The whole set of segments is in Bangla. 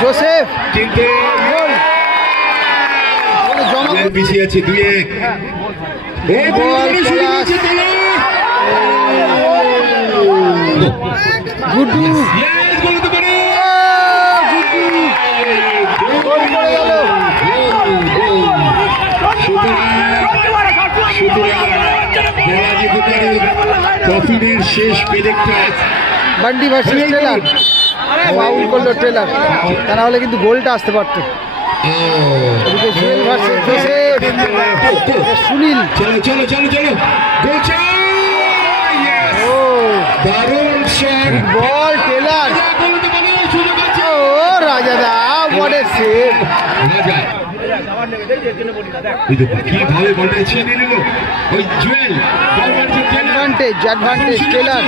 জোসেফ কিন্তু পিছিয়ে আছে 2-1। গুড্ডু কফিনের শেষ পেরেকটা বান্ডি ভার্সেস ট্রেলার, ফাউল করলো ট্রেলার, তা না হলে কিন্তু গোলটা আসতে পারতো। এদিকে জুয়েল ভার্সেস জোসেফ, সুনীল, চলো চলো চলো চলো, ও দারুণ শট, বল ট্রেলার, ও রাজা দা, হোয়াট এ সেভ। রাজা কিভাবে বলটা ছিনিয়ে নিল ওই জুয়েল, অ্যাডভান্টেজ ট্রেলার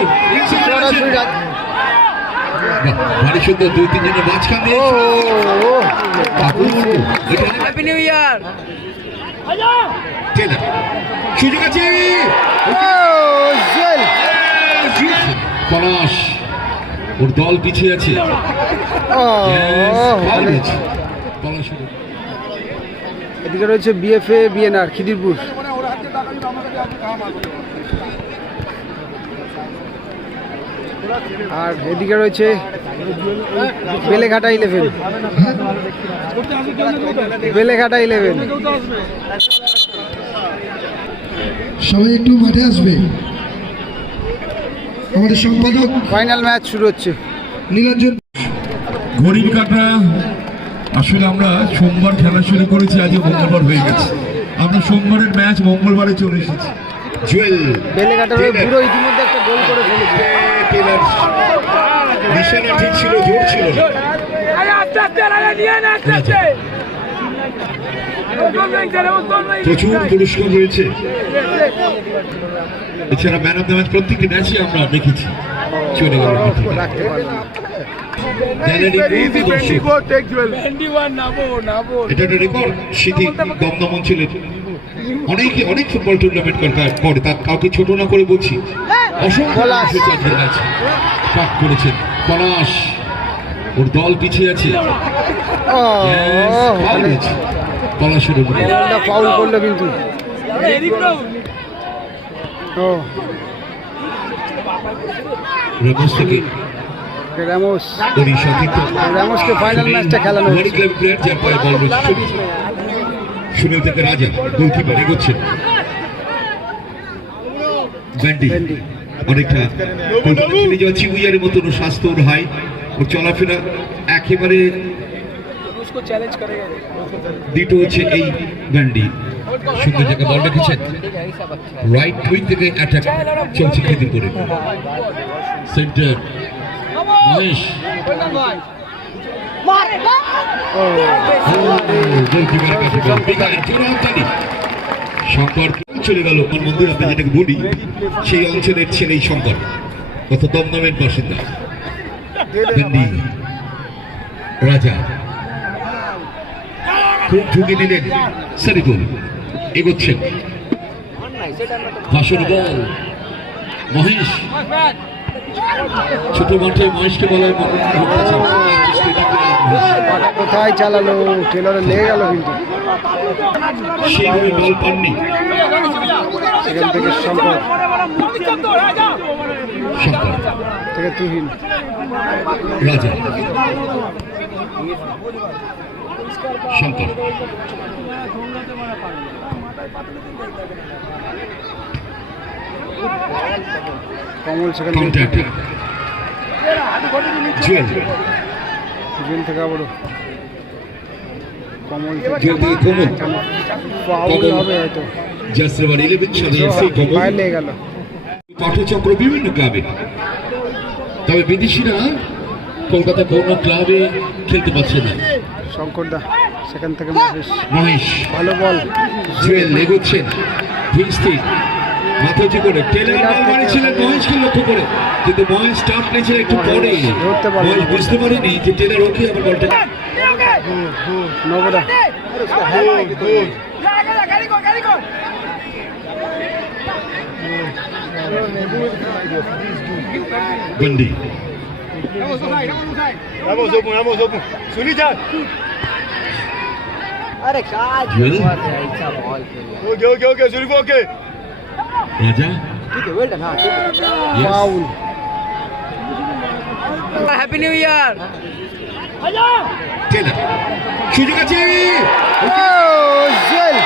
সরাসরি ভারী সুন্দর 2-3 জনের মাঝখান দিয়ে হ্যাপি নিউ ইয়ার। সুযোগ আছে, পলাশ, ওর দল পিছিয়ে আছে। এদিকে রয়েছে বিএফএ বিএনআর খিদিরপুর, আর এদিকে রয়েছে বেলেঘাটা 11, বেলেঘাটা 11। সবাই একটু মাঠে আসবে, আমাদের সম্পাদক। ফাইনাল ম্যাচ শুরু হচ্ছে। নীলাঞ্জন ঘড়ির কাঁটা, আসলে আমরা সোমবার খেলা শুরু করেছি, আজ মঙ্গলবার হয়ে গেছে, আমরা সোমবারের ম্যাচ মঙ্গলবারে চলে এসেছি। জুয়েল বেলেঘাটার পুরো ইতিমধ্যে একটা গোল করে ফেলেছে, নিশানা ঠিক ছিল, জোর ছিল প্রচুর পুরস্কার রয়েছে। এছাড়া ম্যান অফ দ্য ম্যাচ প্রত্যেকটি ম্যাচে আমরা দেখেছি চলে গেল। এটা একটা রেকর্ড, স্মৃতি দমদম অঞ্চলের অনেক ফুটবল টুর্নামেন্ট করে, তার কাউকে ছোট না করে বলছি, অসংখ্য পাক করেছেন পলাশ, ওর দল পিছিয়ে আছে। পলাশের ফাউল করলো কিন্তু রামোসকে ফাইনাল ম্যাচটা খেলানো হচ্ছে। সুনীল থেকে রাজা, গোলকিপার এগোচ্ছেন, ব্যান্ডি অনেকটা খেলে যাওয়া চিবুইয়ারের মতন, ওর স্বাস্থ্য, ওর হাইট, ওর চলাফেরা একেবারে দ্বিটো হচ্ছে এই ব্যান্ডি। সুন্দর জায়গায় বল রেখেছেন, রাইট উইং থেকে অ্যাটাক চলছে খিদিরপুরে, সেন্টার মহেশ, শঙ্কর চলে গেল কোন মন্দির, আপনি যেটাকে বলি সেই অঞ্চলের ছেলেই শঙ্কর, কত দমদমের বাসিন্দা। রাজা খুব ঝুঁকি নিলেন, সারিফুল এগোচ্ছেন, ভাষণ বল মহেশ, ছোট মাঠে মহেশকে বলার কোথায় চালালো, ট্রেলারে লেগে গেল কিন্তু সেইভাবে বল পাননি। সেখান থেকে শঙ্কর থেকে তুহিন, রাজা, শঙ্কর, কমল সেখান থেকে আবারও কমল ফাউল হবে হয়তো, বাইরে লেগে গেল। পাঠচক্র বিভিন্ন ক্লাবে, তবে বিদেশিরা কলকাতা কোন ক্লাবে খেলতে পারছে না। শঙ্করদা সেখান থেকে মহেশ, ভালো বল, জুয়েল এগোচ্ছেন, মাথা উঁচু করে টেলার মারিছিলেন মহেশকে লক্ষ্য করে, কিন্তু মহেশ স্টাম্প নিয়েছিলেন একটু পরে, মহেশ বুঝতে পারেনি যে টেলার ওকে আবার বলটা নবদা बंडी अरे काय Well. बॉल राजा ठीक है वेल डन हां ठीक है Yes. Foul happy new year Taylor সুযোগ আছে ও Jewel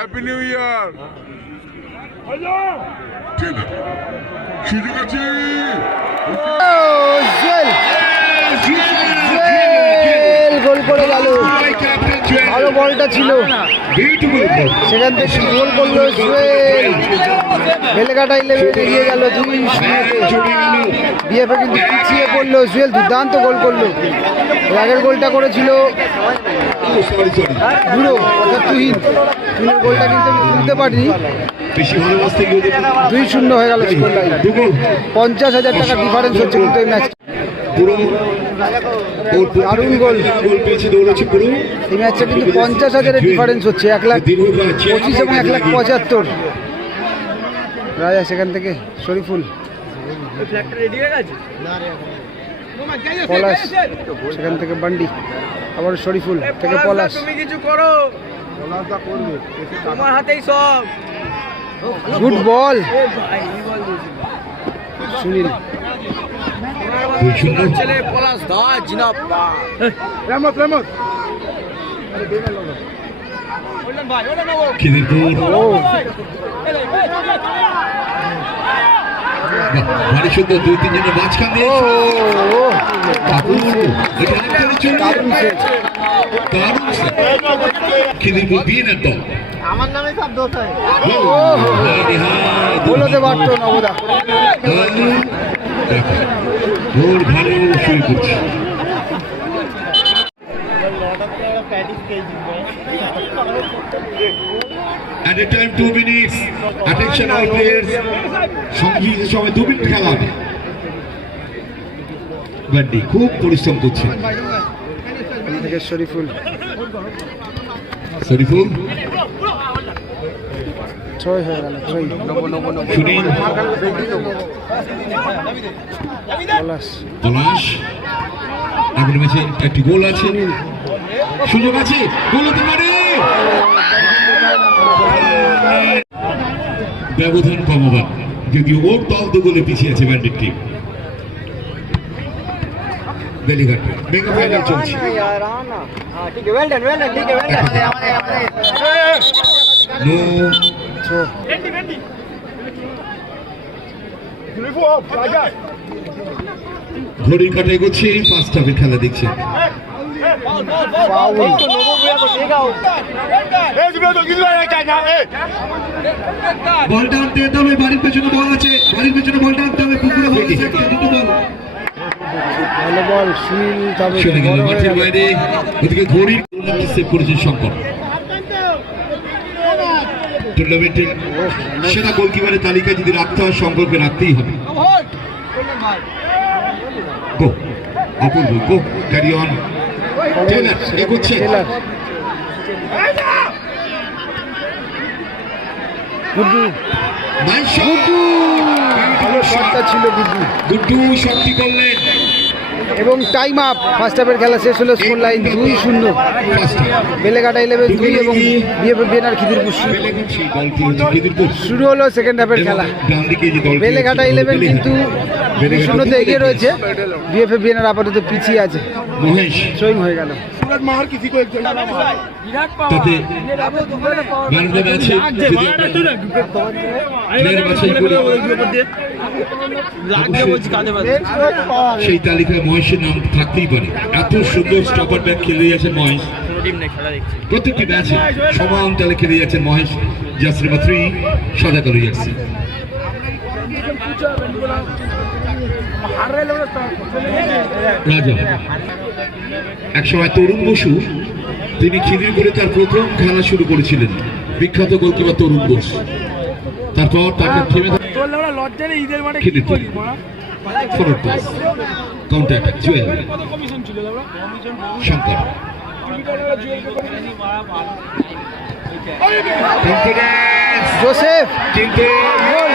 happy new year Taylor সুযোগ আছে ও জুয়েল জুয়েল গোল করে গেল ভালো বলটা ছিল বিউটিফুল সেখান থেকে গোল করলো জুয়েল বেলেঘাটা 11 এগিয়ে গেল 2-0 বিএফএ কিন্তু পিছিয়ে পড়লো জুয়েল দুর্দান্ত গোল করলো এর আগের গোলটা করেছিল সরি বুড়ো অর্থাৎ তুহিনের গোলটা কিন্তু আমি তুলতে পারিনি বেশি ভালোবাসতে গিয়ে 2-0 হয়ে গেল স্কোর লাইন দু গোল 50,000 টাকা ডিফারেন্স হচ্ছে কিন্তু এই ম্যাচ পুরো দারুণ গোল গোল পেয়েছে দৌড়েছে পুরো এই ম্যাচটা কিন্তু 50,000 ডিফারেন্স হচ্ছে 1,25,000 এবং 1,75,000 রাজা সেখান থেকে শরীফুল পলাশ সেখান থেকে বান্ডি আবার শরীফুল থেকে পলাশ তুমি কিছু করো তোমার হাতেই সব গুড বল সুনীল ছেলে পলাশ দা জিনাপ খিদিরপুর ও ভারী সুন্দর 2-3 জনের মাঝখান দিয়ে ও ও দারুণ খিদিরপুর বিএনএর দল বলতে পারতো নবদা গোল ভালো শুরু করছে At a time 2 minutes, attention all players. সংযোগের সময় 2 মিনিট খেলা হবে বান্ডি খুব পরিশ্রম করছে থেকে শরীফুল শরীফুল 6 হয়ে গেল 6 সুনীল পলাশ পলাশ আগামী ম্যাচে একটি গোল আছে সুযোগ আছে গোল হতে পারে ব্যবধান কমাবার যদিও ওর দল তো গোলে পিছিয়ে আছে ব্যান্ডের টিম বেলিঘাট মেগা ফাইনাল চলছে ঠিক আছে ওয়েল ডান ঠিক আছে ওয়েল ডান নো ঘড়ির কাটায় গেছে ফার্স্ট হাফের খেলা দেখছে বলটা আনতে যেতে হবে বাড়ির পেছনে বল আছে বাড়ির পেছনে বলটা আনতে হবে পুকুরে বল আছে একটা দুটো বল ভালো বল সুনীল তবে চলে গেল বড় হয়ে মাঠের গেল। বাইরে ওদিকে ঘড়ির সেভ করেছে শঙ্কর টুর্নামেন্টের সেরা গোলকিপারের তালিকা যদি রাখতে হয় শঙ্করকে রাখতেই হবে গো অপূর্ব গো ক্যারি অন টেলার এগোচ্ছে টেলার গুড্ডু নাইস শট ভালো শটটা ছিল গুড্ডু গুড্ডু শক্তি করলেন এবং টাইম আপ ফার্স্ট হাফের খেলা শেষ হলো স্কোর লাইন 2-0 ফার্স্ট বেলেঘাটা 11 2 এবং বিএফএ বিএনআর খিদিরপুর শুরু। বেলেঘাট সেই দলটি হচ্ছে খিদিরপুর শুরু হলো সেকেন্ড হাফের খেলা ডান দিকে যে দলটি বেলেঘাটা 11 কিন্তু 2-0 তে এগিয়ে রয়েছে বিএফএ বিএনআর আপাতত পিছিয়ে আছে মহেশ সুইং হয়ে গেল তাতে ম্যান অফ দ্য ম্যাচে যদি আমরা প্লেয়ার বাছাই করি সেই তালিকায় মহেশের নাম থাকতেই পারে এত সুন্দর স্টপার ব্যাক খেলে যাচ্ছেন মহেশ প্রত্যেকটি ম্যাচে সমান তালে খেলে যাচ্ছেন মহেশ জার্সি নাম্বার 3 সাদা কালো জার্সি রাজা একসময় তরুণ বসু তিনি খিদিরপুরে তার প্রথম খেলা শুরু করেছিলেন বিখ্যাত গোলকিপার তরুণ বোস তারপর তাকে থেমে Khidirpur forward pass counter attack Jewel Shankar Joseph কিন্তু গোল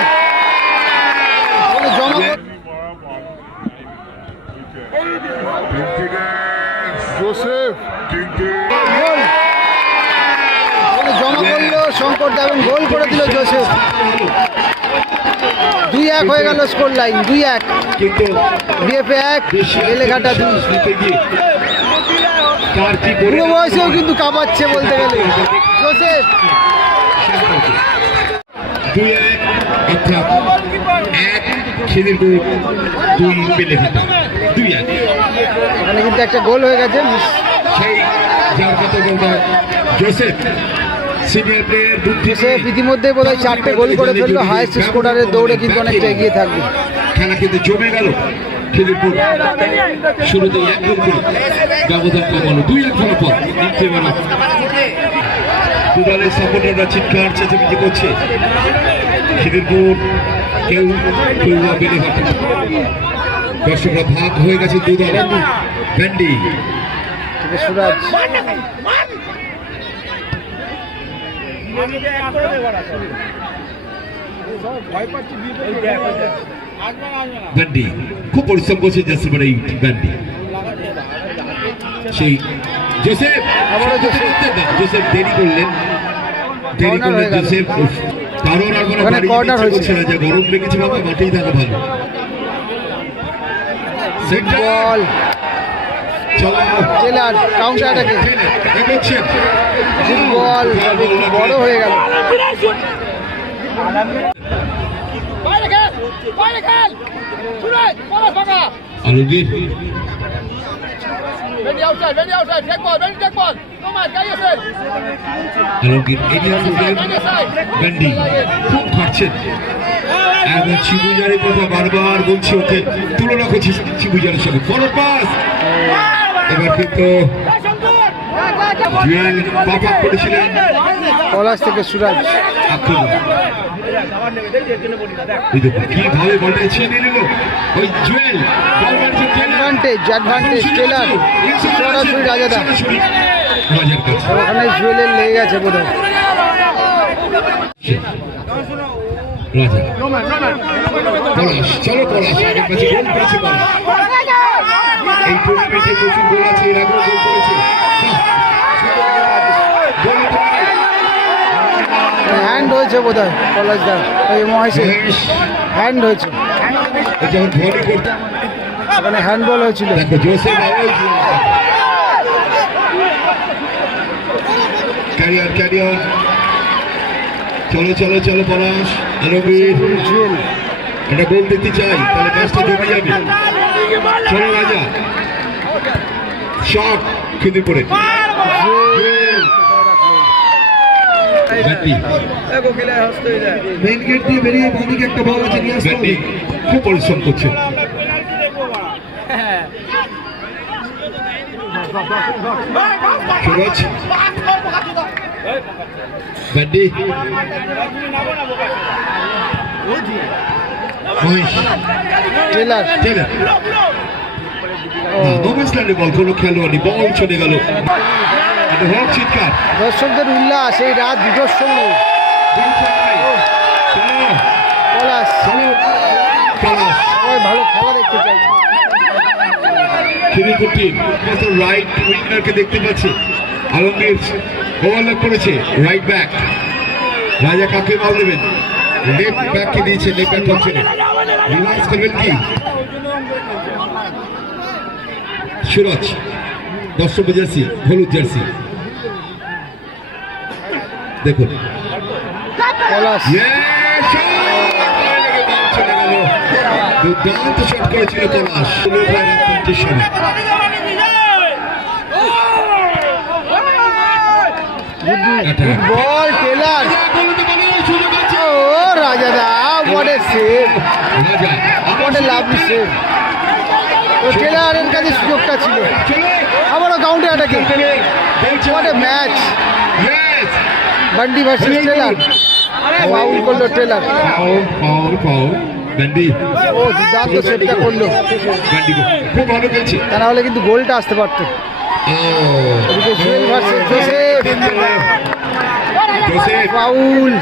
2-1 হয়ে গেল স্কোর লাইন, 2-1। কিন্তু বিএফএ 1, বেলেঘাটা 2। নিতে গিয়ে তার কি পুরো বয়সেও কিন্তু কাঁপাচ্ছে বলতে গেলে জোসেফ। 2-1 অর্থাৎ 1 খিদিরপুর, 2 বেলেঘাটা, 2-1। এখানে কিন্তু একটা গোল হয়ে গেছে। সেই যার কথা বলতে জোসেফ সিনিয়র প্লেয়ার জোসেফ ইতিমধ্যে বোধহয় 4টে গোল করে ফেললো, হাইস্ট স্কোরারের দৌড়ে কিন্তু অনেকটা এগিয়ে থাকবে। খেলা কিন্তু জমে গেল। খিদিরপুর শুরুতে 1 গোল করে ব্যবধান কমালো, 2-1 ফলাফল। নিতে পারো দু দলের সাপোর্টাররা চিৎকার চেঁচামেচি করছে। খিদিরপুর কেউ কেউ বেলেঘাটা, দর্শকরা ভাগ হয়ে গেছে 2 দল। ভেন্ডি থেকে সুরাজ, ভেন্ডি খুব পরিশ্রম করছে জাসিমের এই ভেন্ডি। সেই জোসেফ আবারও জোসেফ। জোসেফ দেরি করলেন, Corner হয়ে গেল। জোসেফ। কারোর আর কোনো ওখানে বাড়ি corner ইচ্ছে হয়েছে। করছে না, যে গরম লেগেছে বাবা, মাঠেই থাকা ভালো। সেন্টার বল চলো টেলার, কাউন্টার অ্যাটাকে এগোচ্ছেন। বল বড় হয়ে গেল। আলমগীর আলমগীর এগিয়ে আসবেন। ভেন্ডি খুব খাটছেন, এবং চিবুজারের কথা বারবার বলছি, ওকে তুলনা করছি চিবুজারের সঙ্গে। বড় পাস, এবার কিন্তু জুয়েল পাপা করেছিলেন। পলাশ থেকে সুরাজ, আক্রমণ কিভাবে বলটা ছিনিয়ে নিল ওই জুয়েল। অ্যাডভান্টেজ টেলার, সরাসরি রাজাদা। রাজার কাছে ওখানে জুয়েলের লেগে গেছে বোধ হয়। রাজা পলাশ, চলো পলাশ, আগের ম্যাচে গোল করেছে পলাশ। এই টুর্নামেন্টে প্রচুর গোল আছে, এর আগেও গোল করেছে। হ্যান্ড হয়েছে বোধ হয় পলাশদার, ওই মহেশের হ্যান্ড হয়েছে। যখন ভলি করতে ওখানে হ্যান্ডবল হয়েছিল। দেখো জোসেফ ক্যারিয়ার চলো চলো চলো পলাশ। আলমগীর জুয়েল একটা গোল দিতে চাই, তাহলে ম্যাচটা জমে যাবে। চলো রাজা, শট খিদিরপুরে। মেইন গেট দিয়ে বেরিয়ে বাঁদিকে একটা বল আছে, নিয়ে আসতে হবে। খুব পরিশ্রম করছে। সুরজ ভেন্ডি মহেশ টেলার, টেলার নোম্যান্সল্যান্ডে বল, কোনো খেলোয়াড়ি বল চলে গেল। হোক চিৎকার, দর্শকদের উল্লাস এই রাত 2টোর সময়। পলাশ পলাশ সবাই ভালো খেলা দেখতে চাইছে। খিদিরপুর টিম রাইট উইঙ্গারকে দেখতে পাচ্ছে। আলমগীর ওভারল্যাপ করেছে, রাইট ব্যাক। রাজা কাকে বল দেবেন? লেফট ব্যাককে দিয়েছে, লেফট ব্যাক হচ্ছে না। রিভার্স করবেন কি? সুরজ 10 নম্বর জার্সি, হলুদ জার্সি, দেখুন পলাশ দুর্দান্ত শট করেছিল পলাশ। বল টেলার, ও রাজাদা, what a save, what a lovely save। তো টেলারের কাছে সুযোগটা ছিল, আবারও কাউন্টার অ্যাটাকে। what a match, Bandi versus Taylor. Foul করলো টেলার, ও দুর্দান্ত সেভটা করলো। খুব ভালো খেলছে, তা না হলে কিন্তু গোলটা আসতে পারতো। এদিকে Jewel versus Joseph, Joseph foul,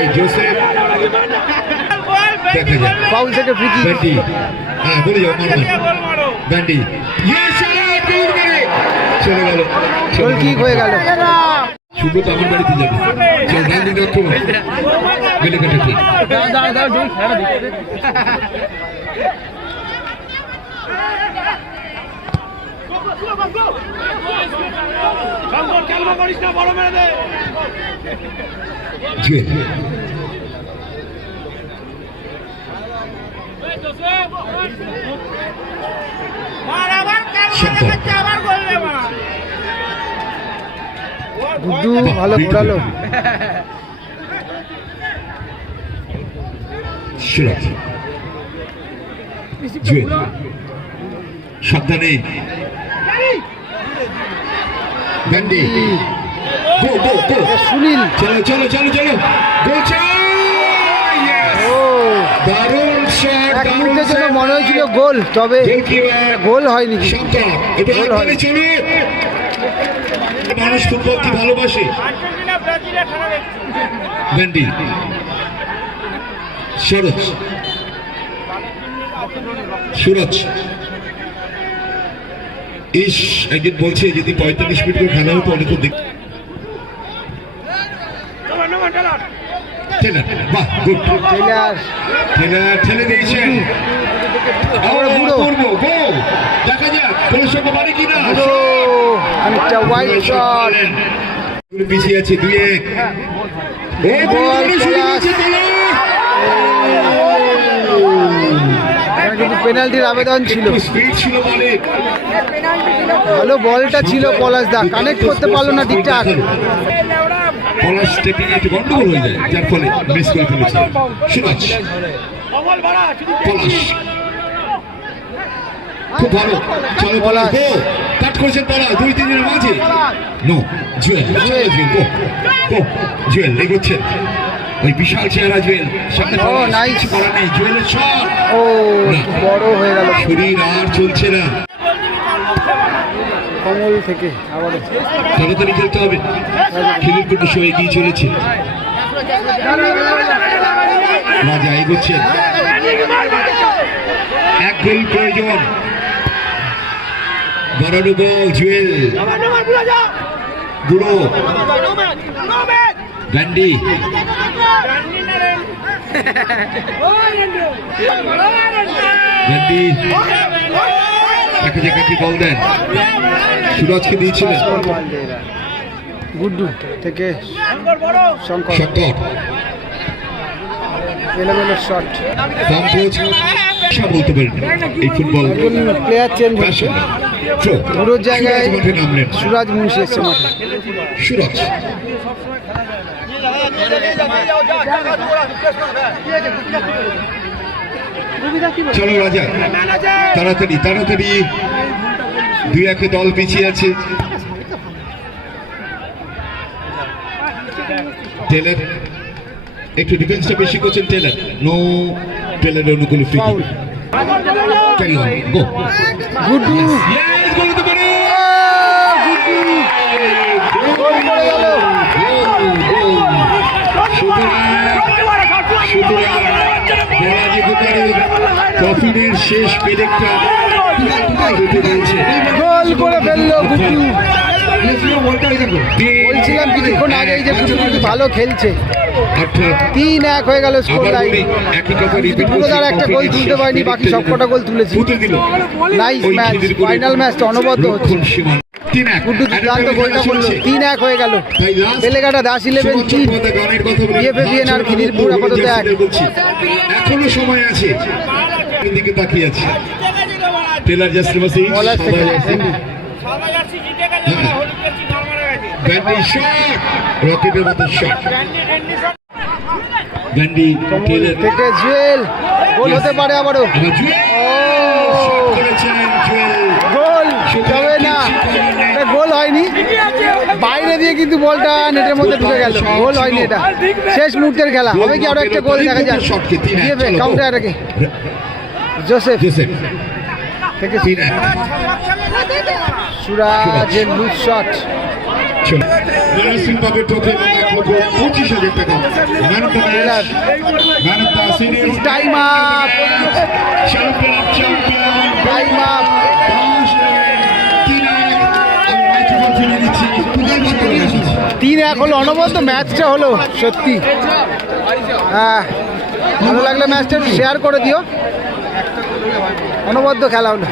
এই জোসেফ দেখা যায় ফাউল থেকে ফ্রি কিক। ব্যান্ডি, হ্যাঁ বলে যাও মারো ব্যান্ডি, চলে গেল, গোল কিক হয়ে গেল। সুব্রত আমার বাড়িতে যাবে চল গান্ধী আক্রমণ বেলেঘাটা ঠিক জুয়েল গুড্ডু ভালো ঘোরালো। সিরাজ জুয়েল সাবধানে ব্যান্ডি গো গো গো সুনীল চলো চলো চলো চলো গো ও দারুণ শট এক দারুণ মিনিটের জন্য মনে হয়েছিল গোল, তবে গোল হয়নি। এটা গোল হয়। চলে মানুষ ফুটবল কি ভালোবাসে ব্যান্ডি সুরজ সুরজ ইস একদিন বলছে যদি 45 মিনিট করে খেলা হতো অনেক দেখ টেলার বাহ গুড টেইলার টেলার ঠেলে দিয়েছেন করবো গো দেখা যাক কোন সঙ্গে পারে কিনা ও অনেকটা ওয়াইড শট। পিছিয়ে আছে 2-1 এই বল কিন্তু পেনাল্টির আবেদন ছিল। স্পিড ছিল বলে ভালো বলটা ছিল, পলাশ দা কানেক্ট করতে পারলো না ঠিকঠাক। পলাশ স্টেপিং একটু গন্ডগোল হয়ে যায় যার ফলে মিস করে ফেলেছে সুরাজ পলাশ খুব ভালো চলো পলাশ গো কাট করেছেন পলাশ 2-3 জনের মাঝে নো জুয়েল জুয়েল গো গো জুয়েল এগোচ্ছেন ওই বিশাল চেহারা জুয়েল সামনে ও নাইস কিছু করার নেই জুয়েলের শট ও বড় হয়ে গেল শরীর আর চলছে না কমল থেকে আবার তাড়াতাড়ি খেলতে হবে খেলুর কিন্তু সে এগিয়ে চলেছে রাজা এগোচ্ছেন এক গোল প্রয়োজন বাড়ানো বল জুয়েল বুড়ো ব্যান্ডি ব্যান্ডি দেখা যাক কি বল দেন সুরজকে দিয়েছিলেন গুড্ডু থেকে শঙ্কর শঙ্কর এলোমেলো শট। কম কোচ বলতে পারেন এই ফুটবল প্লেয়ার চেঞ্জ হচ্ছে, বুড়োর জায়গায় নামলেন সুরাজ মুন্সি এসছে মাঠে। সুরজ চলো রাজা তাড়াতাড়ি তাড়াতাড়ি 2-1 দল পিছিয়ে আছে টেলার একটু ডিফেন্সটা বেশি করছেন টেলার নো টেলারের অনুকূলে free foul. Carry on go Guddu yes goal দিতে পারে গোল করে গেল। কফিনের শেষ পেরেকটা গোল করে ফেললো গুড্ডু। বলটা দেখো বলছিলাম কিছুক্ষণ আগে যে গুড্ডু কিন্তু ভালো খেলছে। অর্থাৎ 3-1 হয়ে গেল স্কোর আবার লাইন। বলি, একই কথা রিপিট বুড়োদার একটা গোল তুলতে পারেনি, বাকি সবকটা গোল তুলেছি। পুঁতে দিল নাইস ওই ম্যাচ, খিদির করে ফাইনাল ম্যাচটা অনবদ্য হচ্ছে। রক্ষণ সীমান্ত 3-1 গুড্ডু দুর্দান্ত গোলটা করলো, 3-1 হয়ে গেল। তাই লাস্ট বেলেঘাটা দাস 11 3, গানের কথা বলে BFABN আর খিদিরপুর আপাতত 1। বলছি এখনো সময় আছে দিকে তাকিয়ে আছে টেলার জাস্ট বাসে পলাশ থেকে ব্যান্ডি শট রকেটের মতো শট ব্যান্ডি টেলার থেকে জুয়েল গোল হতে পারে আবারও। আবার জুয়েল শট করেছেন জুয়েল গোল তবে না, এটা গোল হয়নি, বাইরে দিয়ে কিন্তু বলটা নেটের মধ্যে ঢুকে গেল। গোল হয়নি, এটা শেষ মুহূর্তের খেলা। হবে কি আরো একটা গোল দেখা যাক। কাউন্টার অ্যাটাকে জোসেফ জোসেফ থেকে 3-1 সুরাজের লুজ শট। সিং পাবে ট্রফি এবং 1,25,000 টাকা man of the match man of the series time up, champion of champion time up. 3-1 আমি মাইক্রোফোন ফিরে দিচ্ছি 3 1 হলো অনবদ্য ম্যাচটা হলো সত্যি। হ্যাঁ, ভালো লাগলে ম্যাচটা শেয়ার করে দিও। অনবদ্য খেলা হলো।